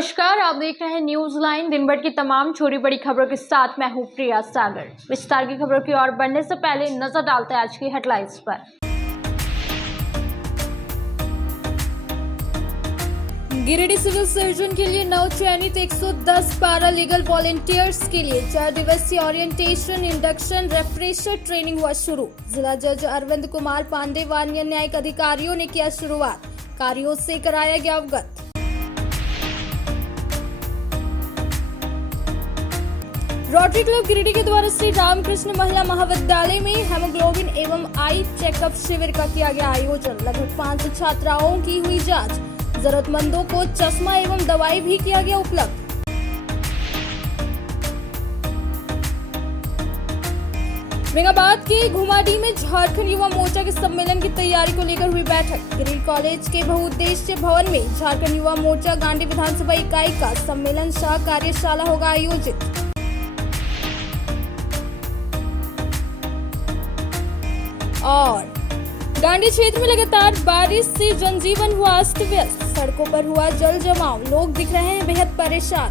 नमस्कार, आप देख रहे हैं न्यूज लाइन। दिन भर की तमाम छोटी बड़ी खबरों के साथ मैं हूं प्रिया सागर। विस्तार की खबरों की ओर बढ़ने से पहले नजर डालते हैं आज की हेडलाइंस पर। गिरिडीह सिविल सर्जन के लिए नव चयनित 110 पारा लीगल वॉलेंटियर्स के लिए 4 दिवसीय ओरिएंटेशन, इंडक्शन, रेफ्रेशर ट्रेनिंग हुआ शुरू। जिला जज अरविंद कुमार पांडे व अन्य न्यायिक अधिकारियों ने किया शुरुआत, कार्यों से कराया गया अवगत। रोटरी क्लब गिरिडीह के द्वारा श्री रामकृष्ण महिला महाविद्यालय में हेमोग्लोबिन एवं आई चेकअप शिविर का किया गया आयोजन। लगभग 500 छात्राओं की हुई जांच, जरूरतमंदों को चश्मा एवं दवाई भी किया गया उपलब्ध। औरंगाबाद के घुमाडी में झारखंड युवा मोर्चा के सम्मेलन की तैयारी को लेकर हुई बैठक। गिरिडीह कॉलेज के बहुउद्देश्य भवन में झारखंड युवा मोर्चा गांडी विधानसभा इकाई का सम्मेलन सह कार्यशाला होगा आयोजित। और गांडी क्षेत्र में लगातार बारिश से जनजीवन हुआ अस्त व्यस्त, सड़कों पर हुआ जल जमाव, लोग दिख रहे हैं बेहद परेशान।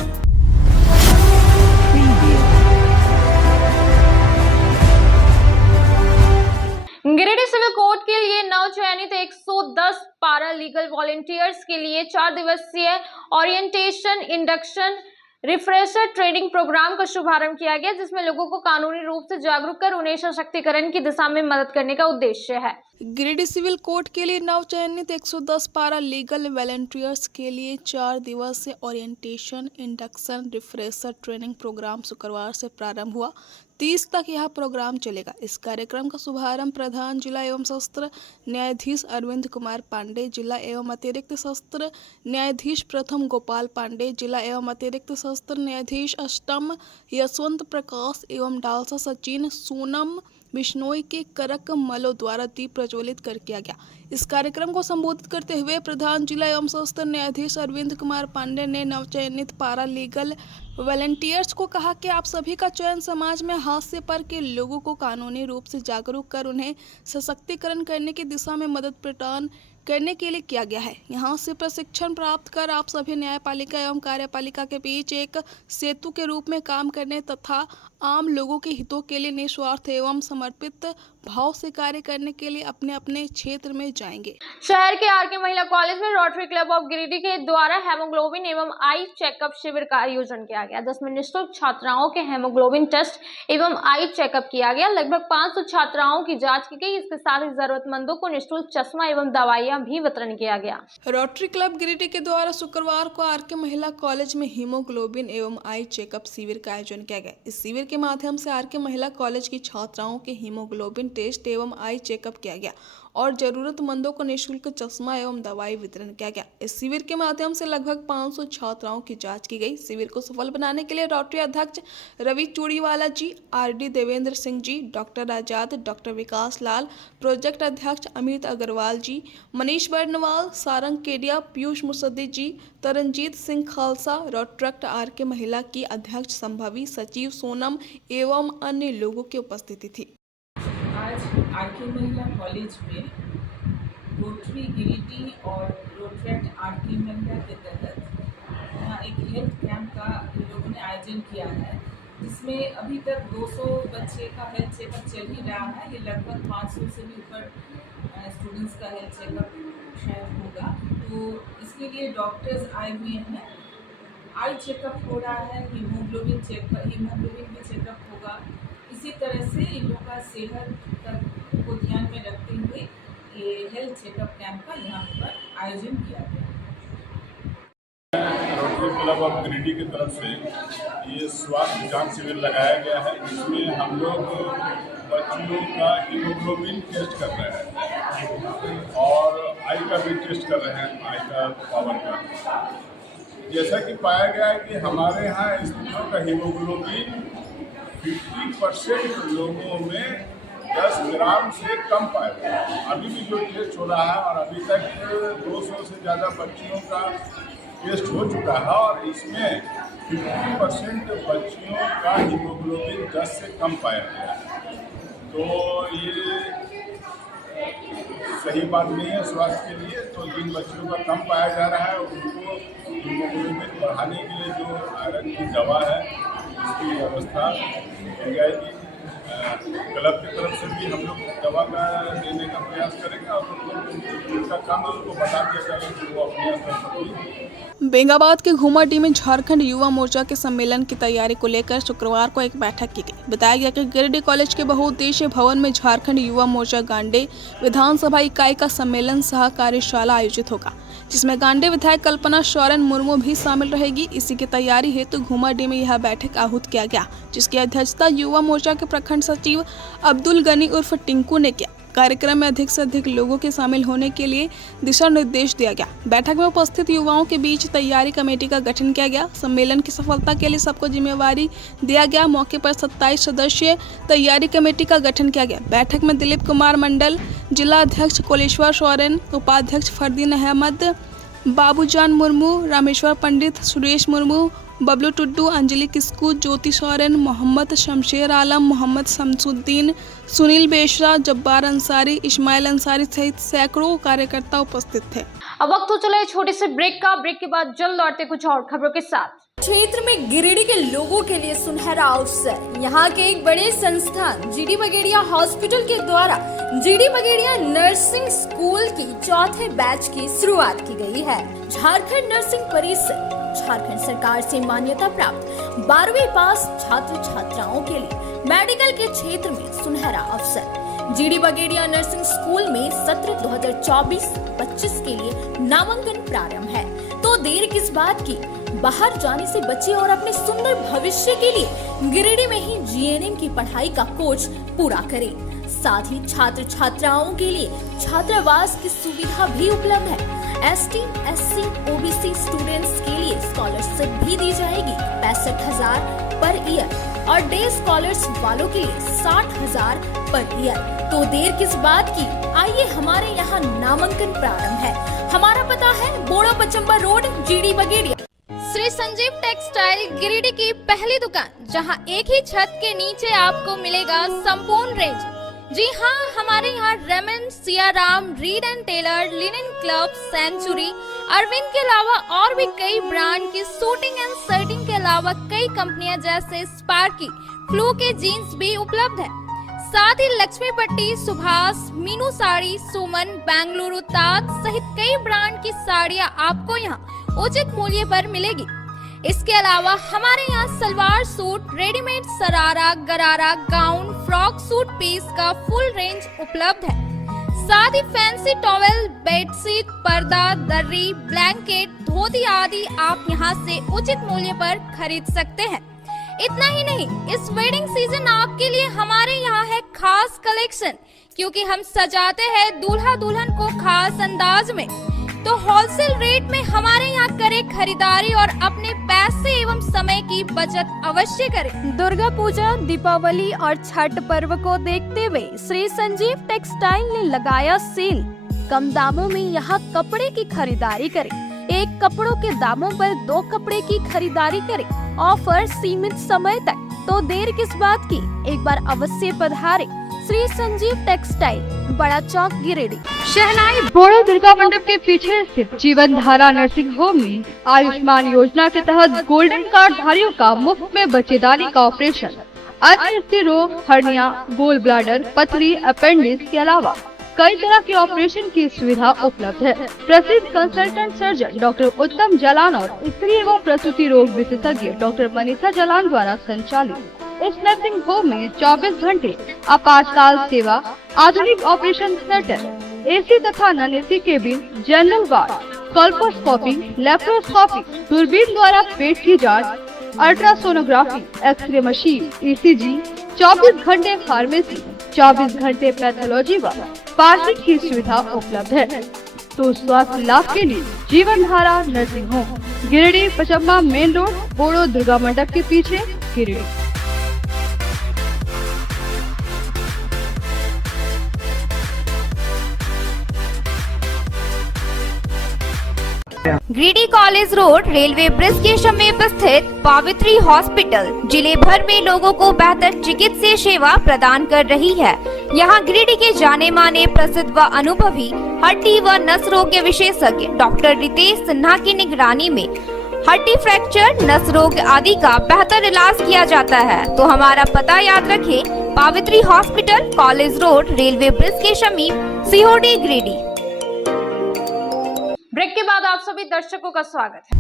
गिरिडीह सिविल कोर्ट के लिए नव चयनित 110 पारा लीगल वॉलेंटियर्स के लिए 4 दिवसीय orientation, induction, refresher training programme का शुभारंभ किया गया, जिसमें लोगों को कानूनी रूप से जागरूक कर उन्हें सशक्तिकरण की दिशा में मदद करने का उद्देश्य है। गिरिडीह सिविल कोर्ट के लिए नव चयनित 110 पारा लीगल वॉलंटियर्स के लिए 4 दिवसीय orientation, induction, refresher training programme शुक्रवार से प्रारंभ हुआ। 30 तक यह प्रोग्राम चलेगा। इस कार्यक्रम का शुभारंभ प्रधान जिला एवं सत्र न्यायाधीश अरविंद कुमार पांडे, जिला एवं अतिरिक्त सत्र न्यायाधीश प्रथम गोपाल पांडे, जिला एवं अतिरिक्त सत्र न्यायाधीश अष्टम यशवंत प्रकाश एवं डालसा सचिन सोनम बिश्नोई के करक मलो द्वारा दीप प्रज्वलित कर किया गया। इस कार्यक्रम को संबोधित करते हुए प्रधान जिला एवं सत्र न्यायाधीश अरविंद कुमार पांडे ने नवचयनित पारा लीगल वॉलंटियर्स को कहा कि आप सभी का चयन समाज में हाथ से पर के लोगों को कानूनी रूप से जागरूक कर उन्हें सशक्तिकरण करने की दिशा में मदद प्रदान करने के लिए किया गया है। यहाँ से प्रशिक्षण प्राप्त कर आप सभी न्यायपालिका एवं कार्यपालिका के बीच एक सेतु के रूप में काम करने तथा आम लोगों के हितों के लिए निस्वार्थ एवं समर्पित भाव से कार्य करने के लिए अपने अपने क्षेत्र में जाएंगे। शहर के आरके महिला कॉलेज में रोटरी क्लब ऑफ गिरिडीह के द्वारा हेमोग्लोबिन एवं आई चेकअप शिविर का आयोजन किया गया, जिसमें निःशुल्क छात्राओं के हेमोग्लोबिन टेस्ट एवं आई चेकअप किया गया। लगभग 500 छात्राओं की जांच की गई। इसके साथ ही जरूरतमंदों को निःशुल्क चश्मा एवं दवाइयां भी वितरण किया गया। रोटरी क्लब गिरिडीह के द्वारा शुक्रवार को आरके महिला कॉलेज में हीमोग्लोबिन एवं आई चेकअप शिविर का आयोजन किया गया। इस शिविर के माध्यम से आरके महिला कॉलेज की छात्राओं के हीमोग्लोबिन टेस्ट एवं आई चेकअप किया गया और जरूरतमंदों को निःशुल्क चश्मा एवं दवाई वितरण किया गया। इस शिविर के माध्यम से लगभग 500 छात्राओं की जांच की गई। शिविर को सफल बनाने के लिए रोटरी अध्यक्ष रवि चूड़ीवाला जी, आरडी देवेंद्र सिंह जी, डॉक्टर आजाद, डॉक्टर विकास लाल, प्रोजेक्ट अध्यक्ष अमित अग्रवाल जी, मनीष बर्नवाल, सारंग केडिया, पीयूष मुसद्दी जी, तरनजीत सिंह खालसा, रोटरक्ट आरके महिला की अध्यक्ष संभावी सचिव सोनम एवं अन्य लोगों की उपस्थिति थी। आज आरके महिला कॉलेज में रोटरी गिरिडीह और रोटरेक्ट आरके महिला के तहत यहाँ एक हेल्थ कैंप का इन लोगों ने आयोजन किया है, जिसमें अभी तक 200 बच्चे का हेल्थ चेकअप चल ही रहा है। ये लगभग 500 से भी ऊपर स्टूडेंट्स का हेल्थ चेकअप शायद होगा। तो इसके लिए डॉक्टर्स आए हुए हैं, आई चेकअप हो रहा है, हीमोग्लोबिन भी चेकअप होगा। इसी तरह से इन लोगों का सेहत तक को ध्यान में रखते हुए ये हेल्थ चेकअप कैंप का यहाँ पर आयोजन किया गया। रोटरी क्लब ऑफ गिरिडीह की तरफ से ये स्वास्थ्य जांच शिविर लगाया गया है, जिसमें हम लोग बच्चियों का हीमोग्लोबिन टेस्ट कर रहे हैं और आई का भी टेस्ट कर रहे हैं, आई का पावर का। जैसा कि पाया गया है कि हमारे यहाँ स्त्रियों का हीमोग्लोबिन 50% लोगों में 10 ग्राम से कम पाया गया। अभी भी जो टेस्ट हो रहा है और अभी तक 200 से ज़्यादा बच्चियों का टेस्ट हो चुका है और इसमें 50% बच्चियों का हीमोग्लोबिन 10 से कम पाया गया। तो ये सही बात नहीं है स्वास्थ्य के लिए। तो जिन बच्चों का कम पाया जा रहा है उनको हीमोग्लोबिन बढ़ाने के लिए जो आयरन की दवा है उसकी व्यवस्था की जाएगी। क्लब की तरफ से भी हम लोग दवा का देने का प्रयास करेंगे और उनका काम उनको बता दिया जाएगा कि वो अपने अंदर। बेंगाबाद के घुमाडी में झारखंड युवा मोर्चा के सम्मेलन की तैयारी को लेकर शुक्रवार को एक बैठक की गई। बताया गया कि गिरिडीह कॉलेज के बहुउद्देशीय भवन में झारखंड युवा मोर्चा गांडे विधानसभा इकाई का सम्मेलन सह कार्यशाला आयोजित होगा, जिसमें गांडे विधायक कल्पना सोरेन मुर्मू भी शामिल रहेगी। इसी की तैयारी हेतु घुमाडी में यह बैठक आहूत किया गया, जिसकी अध्यक्षता युवा मोर्चा के प्रखंड सचिव अब्दुल गनी उर्फ टिंकू ने किया। कार्यक्रम में अधिक से अधिक लोगों के शामिल होने के लिए दिशा निर्देश दिया गया। बैठक में उपस्थित युवाओं के बीच तैयारी कमेटी का गठन किया गया। सम्मेलन की सफलता के लिए सबको जिम्मेवारी दिया गया। मौके पर 27 सदस्यीय तैयारी कमेटी का गठन किया गया। बैठक में दिलीप कुमार मंडल, जिला अध्यक्ष कोलेश्वर सोरेन, उपाध्यक्ष फरदीन अहमद, बाबूजान मुर्मू, रामेश्वर पंडित, सुरेश मुर्मू, बबलू टुड्डू, अंजलि किस्कू, ज्योति सोरेन, मोहम्मद शमशेर आलम, मोहम्मद शमसुद्दीन, सुनील बेशरा, जब्बार अंसारी, इस्माइल अंसारी सहित सैकड़ों कार्यकर्ता उपस्थित थे। अब वक्त हो चला है छोटे से ब्रेक का। ब्रेक के बाद जल्द लौटते कुछ और खबरों के साथ। क्षेत्र में गिरिडीह के लोगों के लिए सुनहरा अवसर। यहाँ के एक बड़े संस्थान जीडी बगेड़िया हॉस्पिटल के द्वारा जीडी बगेड़िया नर्सिंग स्कूल की 4थे बैच की शुरुआत की गई है। झारखंड नर्सिंग परिषद झारखंड सरकार से मान्यता प्राप्त 12वीं पास छात्र छात्राओं के लिए मेडिकल के क्षेत्र में सुनहरा अवसर। जीडी बगेड़िया नर्सिंग स्कूल में सत्र 2024-25 के लिए नामांकन प्रारंभ है, तो देर किस बात की, बाहर जाने से बचे और अपने सुंदर भविष्य के लिए गिरिडीह में ही जीएनएम की पढ़ाई का कोर्स पूरा करें। साथ ही छात्र छात्राओं के लिए छात्रावास की सुविधा भी उपलब्ध है। एसटी, एससी, ओबीसी स्टूडेंट्स के लिए स्कॉलरशिप भी दी जाएगी 65,000 पर ईयर और डे स्कॉलर्स वालों के लिए 60,000 पर ईयर। तो देर किस बात की, आइए हमारे यहाँ नामांकन प्रारंभ है। हमारा पता है Boda Pachamba Road, GD Bagedia. Shri Sanjeev Textile Giridih की पहली दुकान, जहां एक ही छत के नीचे आपको मिलेगा संपूर्ण रेंज। जी हाँ, हमारे यहाँ Raymond, Siyaram, Reid and Taylor, Linen Club, Century, Arvind के अलावा और भी कई ब्रांड की सूटिंग एंड शर्टिंग के अलावा कई कंपनियां जैसे स्पार्की, फ्लू के जीन्स भी उपलब्ध है। साथ ही लक्ष्मी पट्टी, सुभाष, मीनू साड़ी, सुमन, बेंगलुरु ताज सहित कई ब्रांड की साड़ियां आपको यहाँ उचित मूल्य पर मिलेगी। इसके अलावा हमारे यहाँ सलवार सूट, रेडीमेड सरारा, गरारा, गाउन, फ्रॉक सूट पीस का फुल रेंज उपलब्ध है। साथ ही फैंसी टॉवेल, बेडशीट, पर्दा, दर्री, ब्लैंकेट, धोती आदि आप यहाँ से उचित मूल्य पर खरीद सकते हैं। इतना ही नहीं, इस वेडिंग सीजन आपके लिए हमारे यहाँ है खास कलेक्शन, क्योंकि हम सजाते हैं दूल्हा दुल्हन को खास अंदाज में। तो होलसेल रेट में हमारे यहाँ करें खरीदारी और अपने पैसे एवं समय की बचत अवश्य करें। दुर्गा पूजा, दीपावली और छठ पर्व को देखते हुए श्री संजीव टेक्सटाइल ने लगाया सेल। कम दामों में यहाँ कपड़े की खरीदारी करें। एक कपड़ों के दामों पर 2 कपड़े की खरीदारी करें। ऑफर सीमित समय तक, तो देर किस बात की, एक बार अवश्य पधारें। श्री संजीव टेक्सटाइल, बड़ा चौक, गिरिडीह। शहनाई बोड़ो दुर्गा मंडप के पीछे स्थित जीवन धारा नर्सिंग होम में आयुष्मान योजना के तहत गोल्डन कार्ड धारियों का मुफ्त में बच्चेदानी का ऑपरेशन, अन्य रोग, हर्निया, गोल ब्लाडर, पथरी, अपेंडिक्स के अलावा कई तरह के ऑपरेशन की सुविधा उपलब्ध है। प्रसिद्ध कंसल्टेंट सर्जन डॉक्टर उत्तम जलान और स्त्री एवं प्रसूति रोग विशेषज्ञ डॉक्टर मनीषा जलान द्वारा संचालित इस नर्सिंग होम में 24 घंटे आपातकाल सेवा, आधुनिक ऑपरेशन थिएटर, एसी तथा non AC cabin, general ward, colposcopy, laparoscopy, दूरबीन द्वारा पेट की जांच, अल्ट्रासोनोग्राफी, एक्सरे मशीन, ईसीजी, 24 घंटे फार्मेसी, 24 घंटे पैथोलॉजी व पार्किंग की सुविधा उपलब्ध है। तो स्वास्थ्य लाभ के लिए Jeevan Dhara nursing home, Giridih Pachamba main road, Bodo Durga Mandap के पीछे, Giridih. Giridih college road, railway bridge के समीप स्थित पावित्री हॉस्पिटल जिले भर में लोगों को बेहतर चिकित्सीय सेवा प्रदान कर रही है। यहाँ गिरिडीह के जाने माने प्रसिद्ध व अनुभवी हड्डी व नस रोग के विशेषज्ञ डॉक्टर रितेश सिन्हा की निगरानी में हड्डी फ्रैक्चर, नस रोग आदि का बेहतर इलाज किया जाता है। तो हमारा पता याद रखें, Pavitri hospital, college road, railway bridge के समीप, सीहोडी, गिरिडीह। ब्रेक के बाद आप सभी दर्शकों का स्वागत है।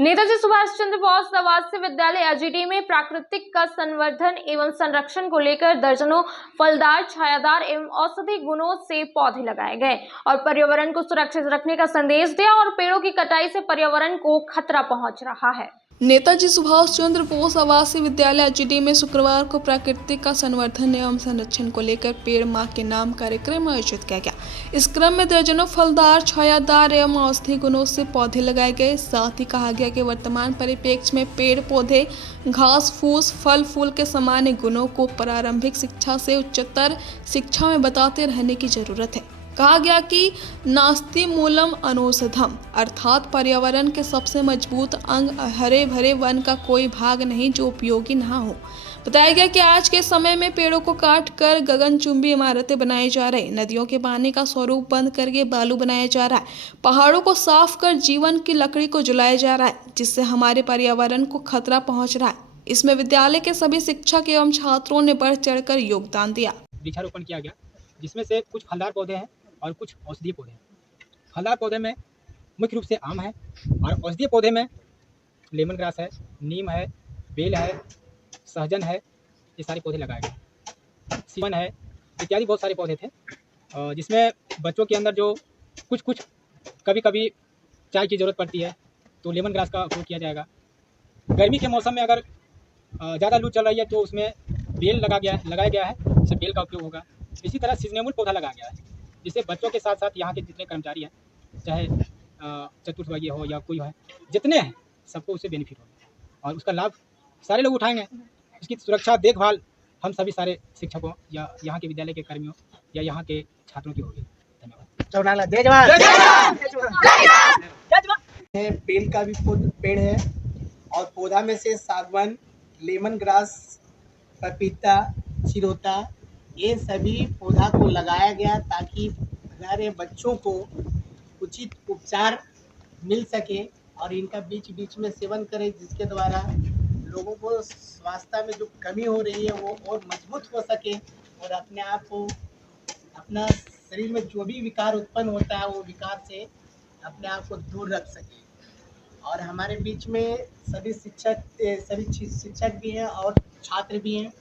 नेताजी सुभाष चंद्र बोस आवासीय विद्यालय एजीडी में प्राकृतिक का संवर्धन एवं संरक्षण को लेकर दर्जनों फलदार, छायादार एवं औषधि गुणों से पौधे लगाए गए और पर्यावरण को सुरक्षित रखने का संदेश दिया। और पेड़ों की कटाई से पर्यावरण को खतरा पहुंच रहा है। नेताजी सुभाष चंद्र बोस आवासीय विद्यालय एजीडी में शुक्रवार को प्राकृतिक का संवर्धन एवं संरक्षण को लेकर पेड़ मां के नाम कार्यक्रम आयोजित किया गया। इस क्रम में दर्जनों फलदार, छायादार एवं औषधि गुणों से पौधे लगाए गए। साथ ही कहा गया कि वर्तमान परिप्रेक्ष्य में पेड़ पौधे, घास फूस, फल फूल के सामान्य गुणों को प्रारंभिक शिक्षा से उच्चतर शिक्षा में बताते रहने की जरूरत है। कहा गया कि नास्ति मूलम अनौषधम, अर्थात पर्यावरण के सबसे मजबूत अंग हरे भरे वन का कोई भाग नहीं जो उपयोगी ना हो। बताया गया कि आज के समय में पेड़ों को काट कर गगनचुंबी इमारतें बनाई जा रही, नदियों के पानी का स्वरूप बंद करके बालू बनाया जा रहा है, पहाड़ों को साफ कर जीवन की लकड़ी को जलाया जा रहा है, जिससे हमारे पर्यावरण को खतरा पहुंच रहा है। इसमें विद्यालय के सभी शिक्षक एवं छात्रों ने बढ़ चढ़कर योगदान दिया। वृक्षारोपण किया गया, जिसमें से कुछ फलदार पौधे हैं और कुछ औषधीय पौधे हैं। फलदार पौधे में मुख्य रूप से आम है और औषधीय पौधे में लेमन ग्रास है, नीम है, बेल है, सहजन है, ये सारे पौधे लगाए गए। सीवन है, इत्यादि बहुत सारे पौधे थे, जिसमें बच्चों के अंदर जो कुछ कभी कभी चाय की ज़रूरत पड़ती है तो लेमन ग्रास का उपयोग किया जाएगा। गर्मी के मौसम में अगर ज़्यादा लू चल रही है तो उसमें बेल लगाया गया है, इससे बेल का उपयोग होगा। इसी तरह सीजनेबल पौधा लगाया गया है, जिससे बच्चों के साथ साथ यहाँ के जितने कर्मचारी हैं, चाहे चतुर्थवर्गीय हो या कोई है, जितने हैं सबको उससे बेनिफिट होगा और उसका लाभ सारे लोग उठाएंगे। उसकी सुरक्षा देखभाल हम सभी सारे शिक्षकों या यहाँ के विद्यालय के कर्मियों या यहाँ के छात्रों की होगी। धन्यवाद। बेल का भी पेड़ है और पौधा में से सागवान, लेमन ग्रास, पपीता, चिरोता, ये सभी पौधा को लगाया गया ताकि हमारे बच्चों को उचित उपचार मिल सके और इनका बीच बीच में सेवन करें, जिसके द्वारा लोगों को स्वास्थ्य में जो कमी हो रही है वो और मजबूत हो सके और अपने आप को, अपना शरीर में जो भी विकार उत्पन्न होता है वो विकार से अपने आप को दूर रख सके। और हमारे बीच में सभी शिक्षक भी हैं और छात्र भी हैं।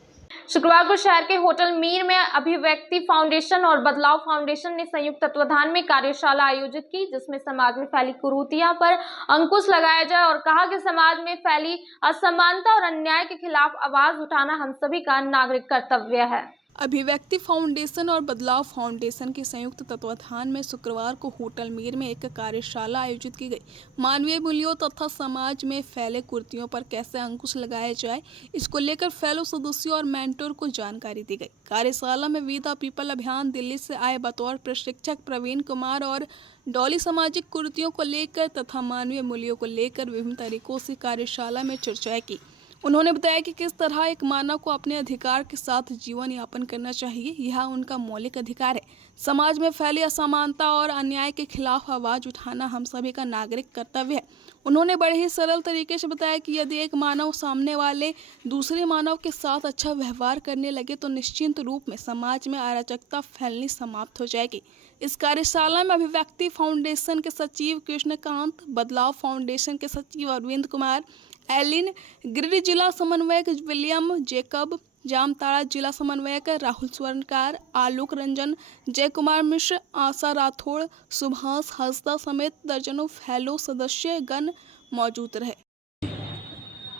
शुक्रवार को शहर के होटल मीर में अभिव्यक्ति फाउंडेशन और बदलाव फाउंडेशन ने संयुक्त तत्वाधान में कार्यशाला आयोजित की, जिसमें समाज में फैली कुरीतियों पर अंकुश लगाया जाए और कहा कि समाज में फैली असमानता और अन्याय के खिलाफ आवाज उठाना हम सभी का नागरिक कर्तव्य है। अभिव्यक्ति फाउंडेशन और बदलाव फाउंडेशन के संयुक्त तत्वाधान में शुक्रवार को होटल मीर में एक कार्यशाला आयोजित की गई। मानवीय मूल्यों तथा समाज में फैले कुरीतियों पर कैसे अंकुश लगाया जाए, इसको लेकर फेलो सदस्यों और मेंटोर को जानकारी दी गई। कार्यशाला में वी द पीपल अभियान दिल्ली से आए बतौर प्रशिक्षक प्रवीण कुमार और डॉली सामाजिक कुरीतियों को लेकर तथा मानवीय मूल्यों को लेकर विभिन्न तरीकों से कार्यशाला में चर्चाएं की। उन्होंने बताया कि किस तरह एक मानव को अपने अधिकार के साथ जीवन यापन करना चाहिए, यह उनका मौलिक अधिकार है। समाज में फैली असमानता और अन्याय के खिलाफ आवाज उठाना हम सभी का नागरिक कर्तव्य है। उन्होंने बड़े ही सरल तरीके से बताया कि यदि एक मानव सामने वाले दूसरे मानव के साथ अच्छा व्यवहार करने लगे तो निश्चित रूप में समाज में अराजकता फैलनी समाप्त हो जाएगी। इस कार्यशाला में अभिव्यक्ति फाउंडेशन के सचिव कृष्णकांत, बदलाव फाउंडेशन के सचिव अरविंद कुमार, एलिन, गिरिडीह जिला समन्वयक विलियम जेकब, जामताड़ा जिला समन्वयक राहुल स्वर्णकार, आलोक रंजन, जय कुमार मिश्र, आशा राठौड़, सुभाष हंसदा समेत दर्जनों फेलो सदस्य गण मौजूद रहे।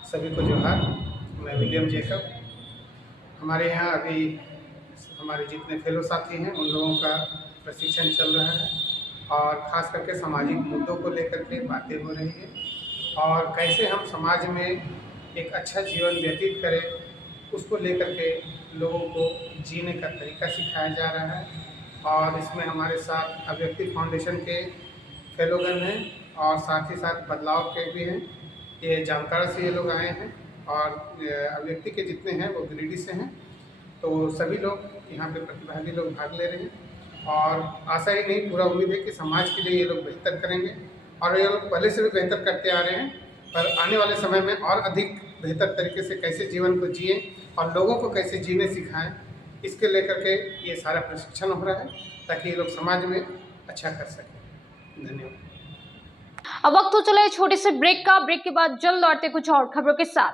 सभी को जोहार। मैं विलियम जेकब। हमारे यहाँ अभी हमारे जितने फेलो साथी हैं उन लोगों का प्रशिक्षण चल रहा है और ख़ास करके सामाजिक मुद्दों को लेकर के बातें हो रही है और कैसे हम समाज में एक अच्छा जीवन व्यतीत करें उसको लेकर के लोगों को जीने का तरीका सिखाया जा रहा है। और इसमें हमारे साथ अभिव्यक्ति फाउंडेशन के फेलोगन हैं और साथ ही साथ बदलाव के भी हैं ये जामताड़ा से ये लोग आए हैं और व्यक्ति के जितने हैं वो गिरिडीह से हैं। तो सभी लोग यहाँ पे प्रतिभागी लोग भाग ले रहे हैं और आशा ही नहीं पूरा उम्मीद है कि समाज के लिए ये लोग बेहतर करेंगे और ये लोग पहले से भी बेहतर करते आ रहे हैं, पर आने वाले समय में और अधिक बेहतर तरीके से कैसे जीवन को जिए और लोगों को कैसे जीने सिखाएं, इसके लेकर के ये सारा प्रशिक्षण हो रहा है ताकि ये लोग समाज में अच्छा कर सकें। धन्यवाद। अब वक्त हो चला है छोटे से ब्रेक का। ब्रेक के बाद जल्द लौटते कुछ और खबरों के साथ।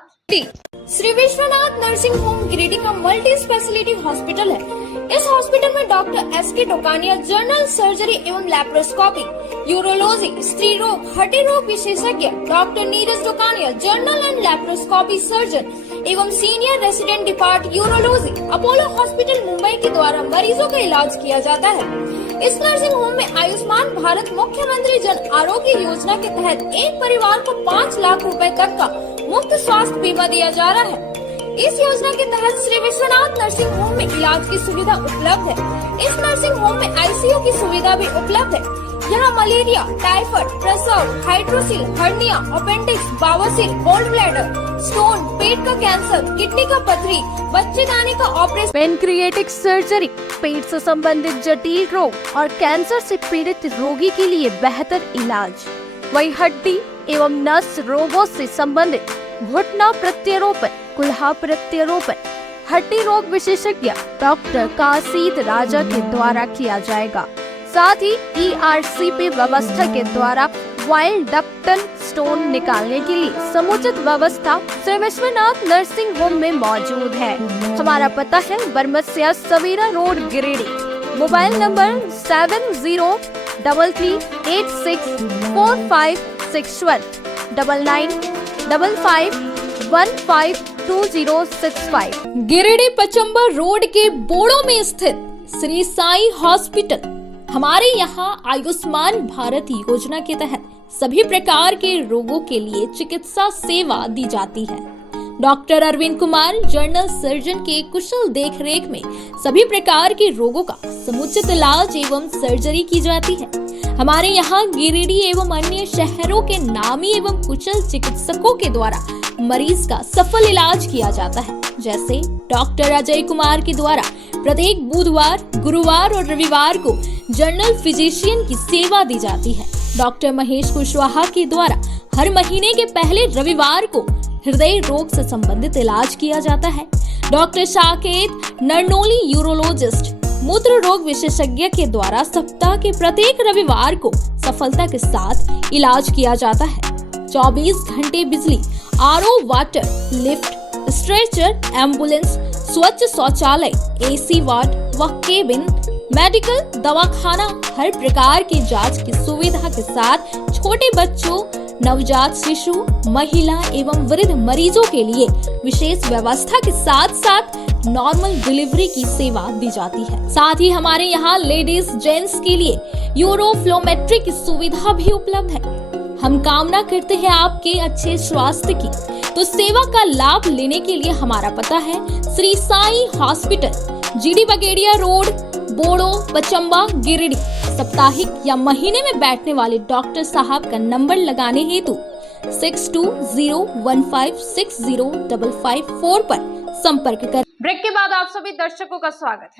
श्री विश्वनाथ नर्सिंग होम गिरिडीह का मल्टी स्पेशलिटी हॉस्पिटल है। इस हॉस्पिटल में doctor S K. Tokania general surgery एवं लैप्रोस्कोपी, यूरोलॉजी, स्त्री रोग, हड्डी रोग विशेषज्ञ, doctor Neeraj Tokania general and laparoscopy surgeon एवं senior resident depart urology, Apollo hospital Mumbai के द्वारा मरीजों का इलाज किया जाता है। इस नर्सिंग होम में आयुष्मान भारत मुख्यमंत्री जन आरोग्य योजना के तहत एक परिवार को 5 लाख रुपए तक का मुफ्त स्वास्थ्य बीमा दिया जा रहा है। इस योजना के तहत श्री विश्वनाथ नर्सिंग होम में इलाज की सुविधा उपलब्ध है। इस नर्सिंग होम में आईसीयू की सुविधा भी उपलब्ध है। यहाँ मलेरिया, टाइफाइड, प्रसव, हाइड्रोसिल, हर्निया, अपेंडिक्स, बवासीर, गोल्ड ब्लैडर, स्टोन, पेट का कैंसर, किडनी का पथरी, बच्चेदानी का ऑपरेशन, पेनक्रिएटिक सर्जरी, पेट से संबंधित जटिल रोग और कैंसर से पीड़ित रोगी के लिए बेहतर इलाज। वही हड्डी एवं नस रोगों से संबंधित घुटना प्रत्यारोपण, कुल्हा प्रत्यारोपण, हड्डी रोग विशेषज्ञ डॉक्टर कासिद राजा के द्वारा किया जाएगा। साथ ही ERCP व्यवस्था के द्वारा वाइल्ड डक्टल स्टोन निकालने के लिए समुचित व्यवस्था श्री विश्वनाथ नर्सिंग होम में मौजूद है। हमारा पता है Baramasia Savera road Giridih. Mobile number 7086464561 9955152065। Giridih Pachamba road के बोड़ो में स्थित श्री साई हॉस्पिटल। हमारे यहाँ आयुष्मान भारत योजना के तहत सभी प्रकार के रोगों के लिए चिकित्सा सेवा दी जाती है। Doctor Arvind Kumar general surgeon के कुशल देखरेख में सभी प्रकार के रोगों का समुचित इलाज एवं सर्जरी की जाती है। हमारे यहाँ गिरिडीह एवं अन्य शहरों के नामी एवं कुशल चिकित्सकों के द्वारा मरीज का सफल इलाज किया जाता है। जैसे डॉक्टर अजय कुमार के द्वारा प्रत्येक बुधवार, गुरुवार और रविवार को जनरल फिजिशियन की सेवा दी जाती है। डॉक्टर महेश कुशवाहा के द्वारा हर महीने के पहले रविवार को हृदय रोग से संबंधित इलाज किया जाता है। डॉक्टर साकेत नरनोली यूरोलॉजिस्ट मूत्र रोग विशेषज्ञ के द्वारा सप्ताह के प्रत्येक रविवार को सफलता के साथ इलाज किया जाता है। 24 घंटे बिजली, RO water, lift, stretcher, ambulance, स्वच्छ शौचालय, AC वार्ड व केबिन, मेडिकल, दवाखाना, हर प्रकार की जांच की सुविधा के साथ छोटे बच्चों, नवजात शिशु, महिला एवं वृद्ध मरीजों के लिए विशेष व्यवस्था के साथ साथ नॉर्मल डिलीवरी की सेवा दी जाती है। साथ ही हमारे यहाँ लेडीज जेंट्स के लिए यूरोफ्लोमेट्री की सुविधा भी उपलब्ध है। हम कामना करते हैं आपके अच्छे स्वास्थ्य की, तो सेवा का लाभ लेने के लिए हमारा पता है Shri Sai hospital, GD Bagedia road, Bodo, Pachamba, Giridih. साप्ताहिक या महीने में बैठने वाले डॉक्टर साहब का नंबर लगाने हेतु 6201560554 पर संपर्क कर। ब्रेक के बाद आप सभी दर्शकों का स्वागत है।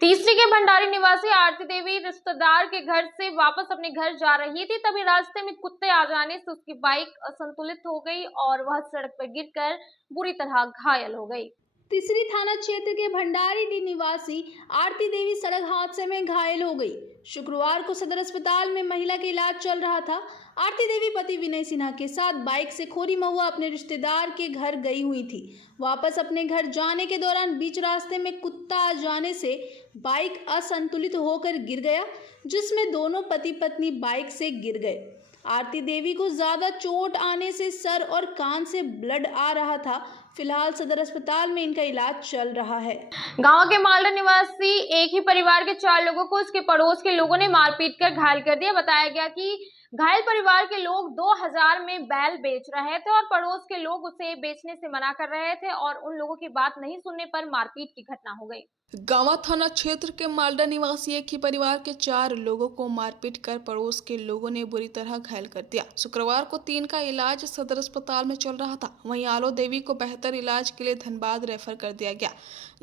तीसरी के भंडारी निवासी आरती देवी रिश्तेदार के घर से वापस अपने घर जा रही थी, तभी रास्ते में कुत्ते आ जाने से उसकी बाइक असंतुलित हो गई और वह सड़क पर गिरकर बुरी तरह घायल हो गई। तीसरी थाना क्षेत्र के भंडारी निवासी आरती देवी सड़क हादसे में घायल हो गई। शुक्रवार को सदर अस्पताल में महिला का इलाज चल रहा था। आरती देवी पति विनय सिन्हा के साथ बाइक से खोरी महुआ अपने रिश्तेदार के घर गई हुई थी। वापस अपने घर जाने के दौरान बीच रास्ते में कुत्ता आ जाने से बाइक असंतुलित होकर गिर गया, जिसमें दोनों पति पत्नी बाइक से गिर गए। आरती देवी को ज्यादा चोट आने से सर और कान से ब्लड आ रहा था। फिलहाल सदर अस्पताल में इनका इलाज चल रहा है। गांव के मालडा निवासी एक ही परिवार के 4 लोगों को उसके पड़ोस के लोगों ने मारपीट कर घायल कर दिया। बताया गया कि घायल परिवार के लोग 2000 में बैल बेच रहे थे और पड़ोस के लोग उसे बेचने से मना कर रहे थे और उन लोगों की बात नहीं सुनने पर मारपीट की घटना हो गई। गांवा थाना क्षेत्र के मालडा निवासी एक ही परिवार के 4 लोगों को मारपीट कर पड़ोस के लोगों ने बुरी तरह घायल कर दिया। शुक्रवार को 3 का इलाज सदर अस्पताल में चल रहा था। वहीं आलो देवी को बेहतर इलाज के लिए धनबाद रेफर कर दिया गया।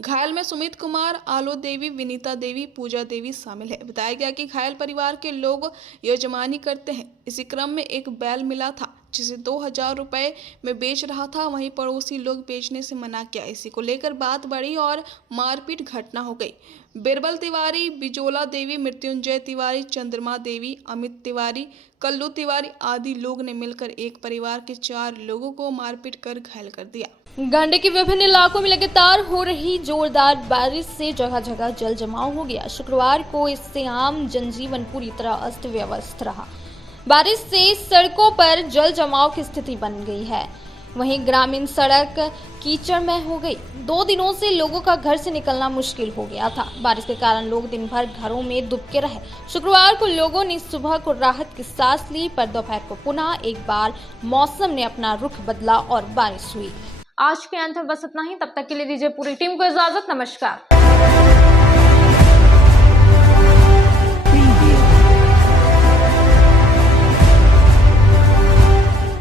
घायल में सुमित कुमार, आलो देवी, विनीता देवी, पूजा देवी शामिल है। बताया गया कि घायल परिवार के लोग यजमानी करते हैं। इसी क्रम में एक बैल मिला था जिसे 2000 रुपए में बेच रहा था। वहीं पड़ोसी लोग बेचने से मना किया। इसी को लेकर बात बढ़ी और मारपीट घटना हो गई। बिरबल तिवारी, बिजोला देवी, मृत्युंजय तिवारी, चंद्रमा देवी, अमित तिवारी, कल्लू तिवारी आदि लोग ने मिलकर एक परिवार के 4 लोगों को मारपीट कर घायल कर दिया। गंडक के विभिन्न इलाकों में लगातार हो रही जोरदार बारिश से जगह जगह जल जमाव हो गया। शुक्रवार को इससे आम जनजीवन पूरी तरह अस्त व्यस्त रहा। बारिश से सड़कों पर जल जमाव की स्थिति बन गई है। वहीं ग्रामीण सड़क कीचड़मय हो गई। 2 दिनों से लोगों का घर से निकलना मुश्किल हो गया था। बारिश के कारण लोग दिन भर घरों में दुबके रहे। शुक्रवार को लोगों ने सुबह को राहत की सांस ली, पर दोपहर को पुनः एक बार मौसम ने अपना रुख बदला और बारिश हुई। आज के अंत में बस इतना ही। तब तक के लिए दीजिए पूरी टीम को इजाजत। नमस्कार।